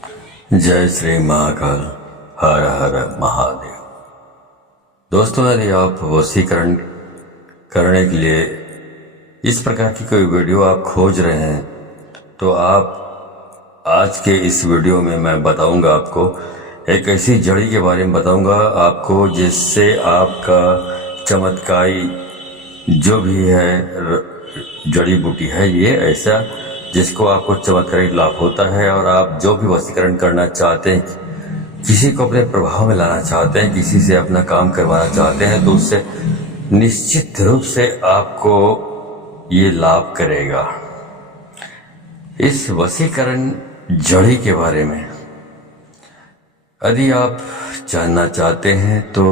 जय श्री महाकाल। हर हर महादेव। दोस्तों, यदि आप वशीकरण करने के लिए इस प्रकार की कोई वीडियो आप खोज रहे हैं तो आप आज के इस वीडियो में मैं बताऊंगा, आपको एक ऐसी जड़ी के बारे में बताऊंगा आपको, जिससे आपका चमत्कारी जो भी है जड़ी बूटी है, ये ऐसा जिसको आपको चमत्कारिक लाभ होता है। और आप जो भी वशीकरण करना चाहते हैं, किसी को अपने प्रभाव में लाना चाहते हैं, किसी से अपना काम करवाना चाहते हैं, तो उससे निश्चित रूप से आपको ये लाभ करेगा। इस वशीकरण जड़ी के बारे में यदि आप जानना चाहते हैं तो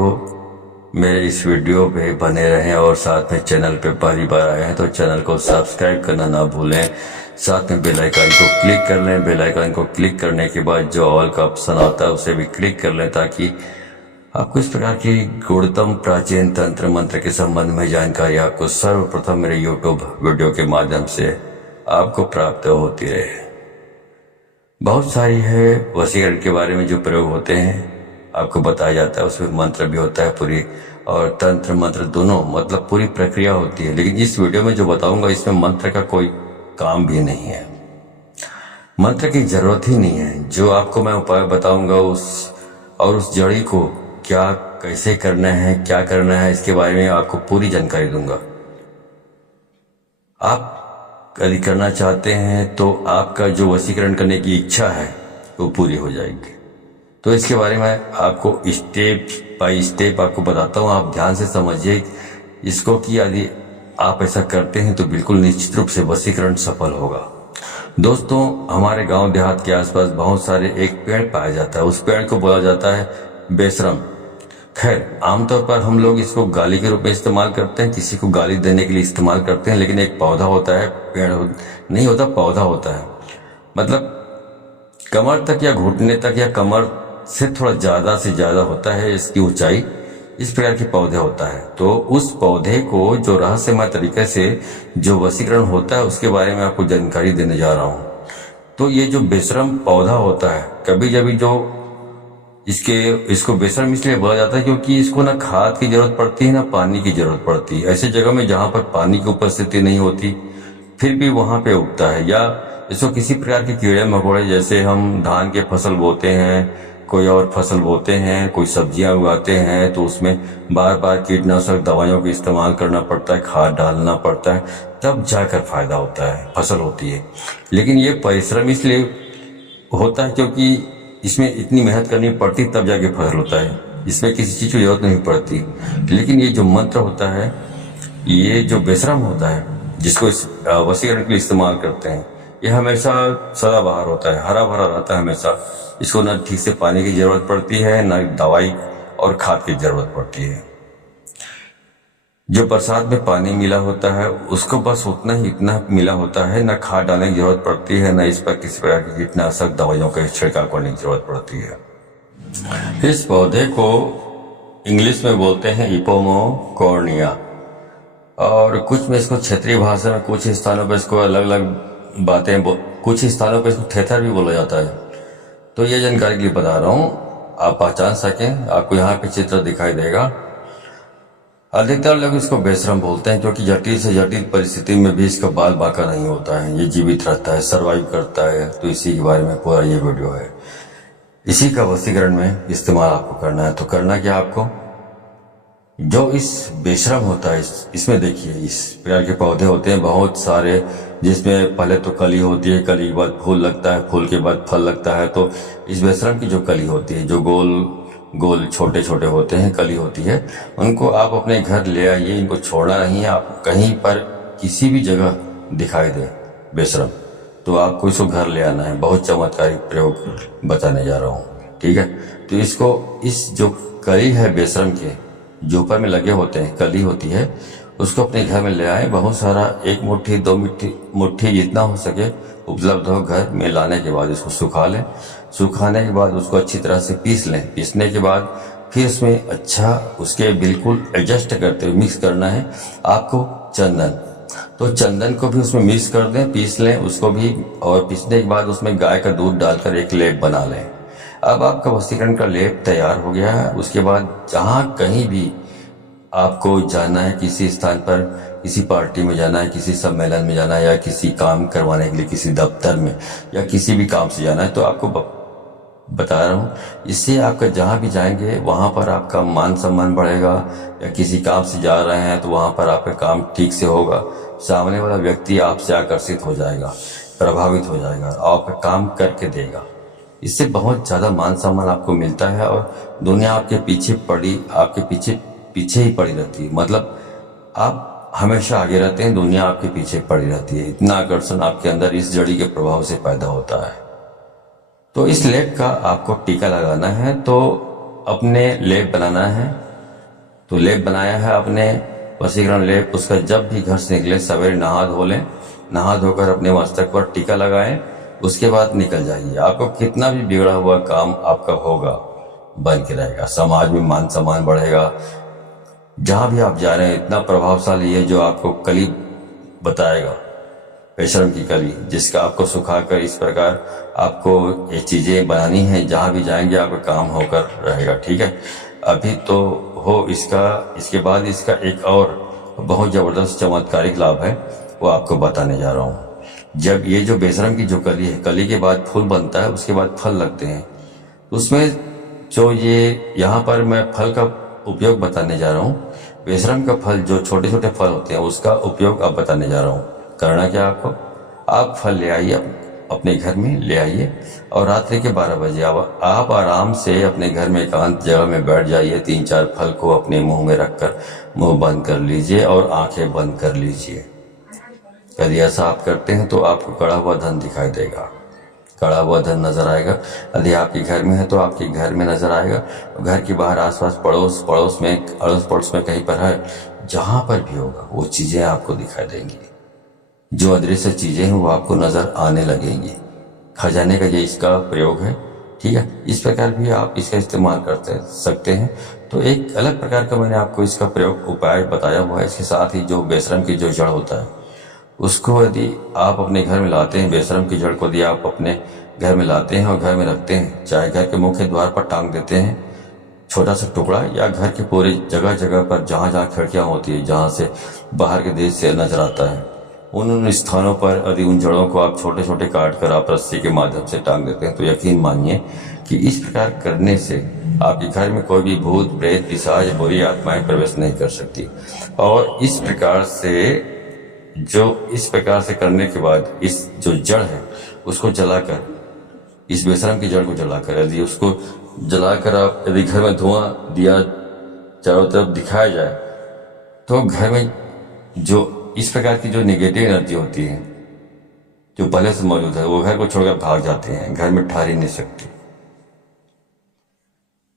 मेरे इस वीडियो पे बने रहें, और साथ में चैनल पे पहली बार आए हैं तो चैनल को सब्सक्राइब करना ना भूलें। साथ में बेल आइकन को क्लिक कर लें। बेल आइकन को क्लिक करने के बाद जो ऑल का ऑप्शन आता है उसे भी क्लिक कर लें, ताकि आपको इस प्रकार की गुणतम प्राचीन तंत्र मंत्र के संबंध में जानकारी आपको सर्वप्रथम मेरे यूट्यूब वीडियो के माध्यम से आपको प्राप्त होती रहे। बहुत सारी है वशीकरण के बारे में जो प्रयोग होते हैं, आपको बताया जाता है, उसमें मंत्र भी होता है पूरी, और तंत्र मंत्र दोनों, मतलब पूरी प्रक्रिया होती है। लेकिन इस वीडियो में जो बताऊंगा इसमें मंत्र का कोई काम भी नहीं है, मंत्र की जरूरत ही नहीं है। जो आपको मैं उपाय बताऊंगा उस जड़ी को क्या कैसे करना है, क्या करना है, इसके बारे में आपको पूरी जानकारी दूंगा। आप यदि करना चाहते हैं तो आपका जो वशीकरण करने की इच्छा है वो पूरी हो जाएगी। तो इसके बारे में आपको स्टेप बाय स्टेप आपको बताता हूँ, आप ध्यान से समझिए इसको कि यदि आप ऐसा करते हैं तो बिल्कुल निश्चित रूप से वशीकरण सफल होगा। दोस्तों, हमारे गांव देहात के आसपास बहुत सारे एक पेड़ पाया जाता है, उस पेड़ को बोला जाता है बेशरम। खैर, आमतौर पर हम लोग इसको गाली के रूप में इस्तेमाल करते हैं, किसी को गाली देने के लिए इस्तेमाल करते हैं, लेकिन एक पौधा होता है, पेड़ नहीं होता, पौधा होता है। मतलब कमर तक या घुटने तक या कमर से थोड़ा ज्यादा से ज्यादा होता है इसकी ऊंचाई, इस प्रकार के पौधे होता है। तो उस पौधे को जो रहस्यमय तरीके से जो वशीकरण होता है उसके बारे में आपको जानकारी देने जा रहा हूँ। तो ये जो बेशरम पौधा होता है, कभी कभी जो इसको बेशरम इसलिए बोला जाता है क्योंकि इसको ना खाद की जरूरत पड़ती है ना पानी की जरूरत पड़ती है। ऐसी जगह में जहां पर पानी की उपस्थिति नहीं होती फिर भी वहां पे उगता है, या इसको किसी प्रकार के कीड़े मकोड़े, जैसे हम धान के फसल बोते हैं, कोई और फसल बोते हैं, कोई सब्जियां उगाते हैं, तो उसमें बार बार कीटनाशक दवाइयों का इस्तेमाल करना पड़ता है, खाद डालना पड़ता है, तब जाकर फायदा होता है, फसल होती है। लेकिन ये परिश्रम इसलिए होता है क्योंकि इसमें इतनी मेहनत करनी पड़ती तब जाके फसल होता है, इसमें किसी चीज की जरूरत नहीं पड़ती। लेकिन ये जो मंत्र होता है, ये जो बेशरम होता है, जिसको इस वशीकरण के लिए इस्तेमाल करते हैं, ये हमेशा सदाबहार होता है, हरा भरा रहता है हमेशा। इसको न ठीक से पानी की जरूरत पड़ती है, न दवाई और खाद की जरूरत पड़ती है। जो बरसात में पानी मिला होता है उसको बस उतना ही इतना मिला होता है, न खाद डालने की जरूरत पड़ती है, न इस पर किसी प्रकार की कीटनाशक दवाइयों का छिड़काव करने की जरूरत पड़ती है। इस पौधे को इंग्लिश में बोलते हैं इपोमोकॉर्निया, और कुछ में इसको क्षेत्रीय भाषा में कुछ स्थानों पर इसको अलग अलग बातें, कुछ स्थानों पर इसको थेथर भी बोला जाता है। तो ये जानकारी के लिए बता रहा हूँ, आप पहचान सकें। आपको यहाँ पे चित्र दिखाई देगा। अधिकतर लोग इसको बेशरम बोलते हैं क्योंकि जटिल से जटिल परिस्थिति में भी इसका बाल बांका नहीं होता है, ये जीवित रहता है, सरवाइव करता है। तो इसी के बारे में पूरा ये वीडियो है। इसी का वशीकरण में इस्तेमाल आपको करना है। तो करना क्या आपको, जो इस बेशरम होता है, इसमें देखिए इस प्रकार के पौधे होते हैं बहुत सारे, जिसमें पहले तो कली होती है, कली के बाद फूल लगता है, फूल के बाद फल लगता है। तो इस बेशरम की जो कली होती है, जो गोल गोल छोटे छोटे होते हैं, कली होती है, उनको आप अपने घर ले आइए। इनको छोड़ना नहीं है। आप कहीं पर किसी भी जगह दिखाई दे बेशरम, तो आपको इसको घर ले आना है। बहुत चमत्कारिक प्रयोग बताने जा रहा हूँ, ठीक है। तो इसको, इस जो कली है बेशरम के जो ऊपर में लगे होते हैं, कली होती है, उसको अपने घर में ले आए। बहुत सारा, 1 मुट्ठी 2 मुट्ठी जितना हो सके उपलब्ध हो। घर में लाने के बाद इसको सुखा लें। सुखाने के बाद उसको अच्छी तरह से पीस लें। पीसने के बाद फिर उसमें अच्छा उसके बिल्कुल एडजस्ट करते हुए मिक्स करना है आपको चंदन। तो चंदन को भी उसमें मिक्स कर दें, पीस लें उसको भी, और पीसने के बाद उसमें गाय का दूध डालकर एक लेप बना लें। अब आपका वशीकरण का लेप तैयार हो गया है। उसके बाद जहाँ कहीं भी आपको जाना है, किसी स्थान पर, किसी पार्टी में जाना है, किसी सम्मेलन में जाना है, या किसी काम करवाने के लिए किसी दफ्तर में या किसी भी काम से जाना है, तो आपको बता रहा हूँ, इससे आपका जहाँ भी जाएंगे वहाँ पर आपका मान सम्मान बढ़ेगा। या किसी काम से जा रहे हैं तो वहाँ पर आपका काम ठीक से होगा, सामने वाला व्यक्ति आपसे आकर्षित हो जाएगा, प्रभावित हो जाएगा, आपका काम करके देगा। इससे बहुत ज़्यादा मान सम्मान आपको मिलता है और दुनिया आपके पीछे आपके पीछे ही पड़ी रहती है। मतलब आप हमेशा आगे रहते हैं, दुनिया आपके पीछे पड़ी रहती है। इतना आकर्षण आपके अंदर इस जड़ी के प्रभाव से पैदा होता है। तो इस लेप का आपको टीका लगाना है, तो अपने लेप बनाना है। तो लेप बनाया है अपने वशीकरण लेप, उसका जब भी घर से निकले सवेरे नहा धो लें, नहा धोकर अपने मस्तक पर टीका लगाएं, उसके बाद निकल जाइए। आपको कितना भी बिगड़ा हुआ काम आपका होगा बन के रहेगा, समाज में मान सम्मान बढ़ेगा। जहाँ भी आप जा रहे हैं इतना प्रभावशाली है जो आपको कली बताएगा, बेशर्म की कली, जिसका आपको सुखाकर इस प्रकार आपको ये चीज़ें बनानी है, जहाँ भी जाएंगे आपका काम होकर रहेगा। ठीक है, अभी तो हो इसके बाद इसका एक और बहुत ज़बरदस्त चमत्कारिक लाभ है, वो आपको बताने जा रहा हूँ। जब ये जो बेशर्म की जो कली है, कली के बाद फूल बनता है, उसके बाद फल लगते हैं, उसमें जो ये यहाँ पर मैं फल का उपयोग बताने जा रहा हूँ। बेशर्म का फल, जो छोटे छोटे फल होते हैं, उसका उपयोग अब बताने जा रहा हूँ। करना क्या आपको, आप फल ले आइए, अपने घर में ले आइए, और रात्रि के 12 बजे आप आराम से अपने घर में एकांत जगह में बैठ जाइए। 3-4 फल को अपने मुंह में रखकर मुंह बंद कर लीजिए और आंखें बंद कर लीजिए। यदि ऐसा आप करते हैं तो आपको कड़ा हुआ धन दिखाई देगा, कड़ा हुआ धन नजर आएगा। यदि आपके घर में है तो आपके घर में नजर आएगा, घर के बाहर आसपास अड़ोस पड़ोस में कहीं पर है, जहां पर भी होगा वो चीजें आपको दिखाई देंगी। जो अदृश्य चीजें हैं वो आपको नजर आने लगेंगी। खजाने का ये इसका प्रयोग है। ठीक है, इस प्रकार भी आप इसका इस्तेमाल करते सकते हैं। तो एक अलग प्रकार का मैंने आपको इसका प्रयोग उपाय बताया हुआ है। इसके साथ ही जो बेशर्म की जो जड़ होता है, उसको यदि आप अपने घर में लाते हैं, बेशर्म की जड़ को यदि आप अपने घर में लाते हैं और घर में रखते हैं, चाहे घर के मुख्य द्वार पर टांग देते हैं छोटा सा टुकड़ा, या घर के पूरे जगह जगह पर जहाँ जहाँ खिड़कियाँ होती है, जहाँ से बाहर के देश से नजर आता है, उन स्थानों पर यदि उन जड़ों को आप छोटे छोटे काट कर आप रस्सी के माध्यम से टांग देते हैं, तो यकीन मानिए कि इस प्रकार करने से आपके घर में कोई भी भूत प्रेत पिशाच बुरी आत्माएं प्रवेश नहीं कर सकती। और इस प्रकार से करने के बाद इस जो जड़ है उसको जलाकर, इस बेशर्म की जड़ को जलाकर, यदि उसको जलाकर आप यदि घर में धुआं दिया चारों तरफ दिखाया जाए, तो घर में जो इस प्रकार की जो नेगेटिव एनर्जी होती है जो पहले से मौजूद है, वो घर को छोड़कर भाग जाते हैं, घर में ठहर ही नहीं सकती।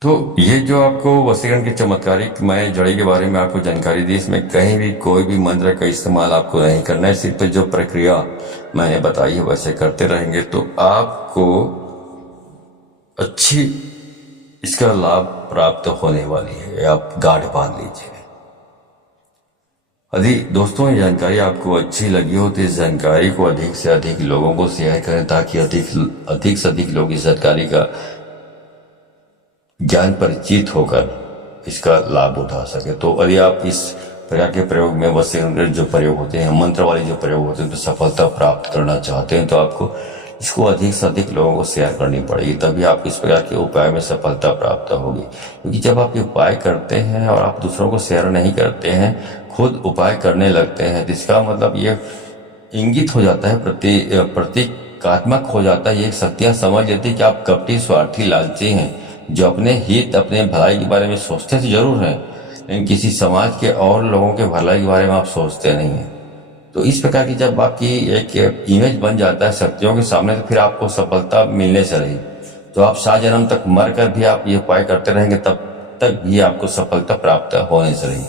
तो ये जो आपको वशीकरण के चमत्कारिक मैं जड़ी के बारे में आपको जानकारी दी, इसमें कहीं भी कोई भी मंत्र का इस्तेमाल आपको नहीं करना है। सिर्फ जो प्रक्रिया मैंने बताई है वैसे करते रहेंगे तो आपको अच्छी इसका लाभ प्राप्त होने वाली है। आप गांठ बांध लीजिए। यदि दोस्तों ये जानकारी आपको अच्छी लगी हो तो इस जानकारी को अधिक से अधिक लोगों को शेयर करें, ताकि अधिक से अधिक लोग इस जानकारी का ज्ञान परिचित होकर इसका लाभ उठा सके। तो यदि आप इस प्रकार के प्रयोग में वशीकरण जो प्रयोग होते हैं, मंत्र वाले जो प्रयोग होते हैं, तो सफलता प्राप्त करना चाहते हैं तो आपको इसको अधिक से अधिक लोगों को शेयर करनी पड़ेगी, तभी आप इस प्रकार के उपाय में सफलता प्राप्त होगी। क्योंकि जब आप ये उपाय करते हैं और आप दूसरों को शेयर नहीं करते हैं, खुद उपाय करने लगते हैं, तो इसका मतलब ये इंगित हो जाता है, प्रतीकात्मक हो जाता है, ये शक्तियां समझ लेती है कि आप कपटी स्वार्थी लालची हैं, जो अपने हित अपने भलाई के बारे में सोचते तो जरूर हैं, लेकिन किसी समाज के और लोगों के भलाई के बारे में आप सोचते नहीं हैं। तो इस प्रकार की जब आपकी एक इमेज बन जाता है शक्तियों के सामने, तो फिर आपको सफलता मिलने से रही। तो आप 7 जन्म तक मर कर भी आप ये उपाय करते रहेंगे, तब तक भी आपको सफलता प्राप्त होने से रही।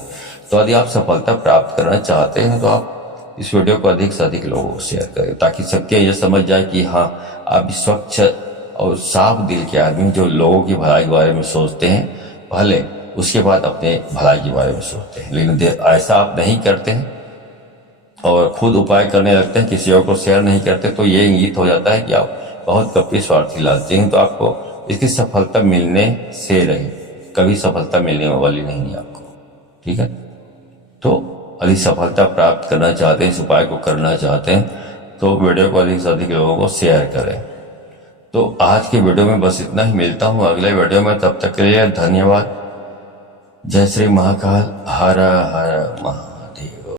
तो यदि आप सफलता प्राप्त करना चाहते हैं तो आप इस वीडियो को अधिक से अधिक लोगों को शेयर करें, ताकि शक्तियाँ ये समझ जाए कि हाँ, आप स्वच्छ और साफ दिल के आदमी जो लोगों की भलाई के बारे में सोचते हैं, भले उसके बाद अपने भलाई के बारे में सोचते हैं, लेकिन ऐसा आप नहीं करते हैं और खुद उपाय करने लगते हैं, किसी और को शेयर नहीं करते, तो ये इंगित हो जाता है कि आप बहुत कपटी स्वार्थी लालची हैं। तो आपको इसकी सफलता मिलने से रहे, कभी सफलता मिलने वाली नहीं है आपको। ठीक है, तो अधिक सफलता प्राप्त करना चाहते हैं, इस उपाय को करना चाहते हैं, तो वीडियो को अधिक से अधिक लोगों को शेयर करें। तो आज की वीडियो में बस इतना ही, मिलता हूँ अगले वीडियो में, तब तक के लिए धन्यवाद। जय श्री महाकाल, हर हर महा।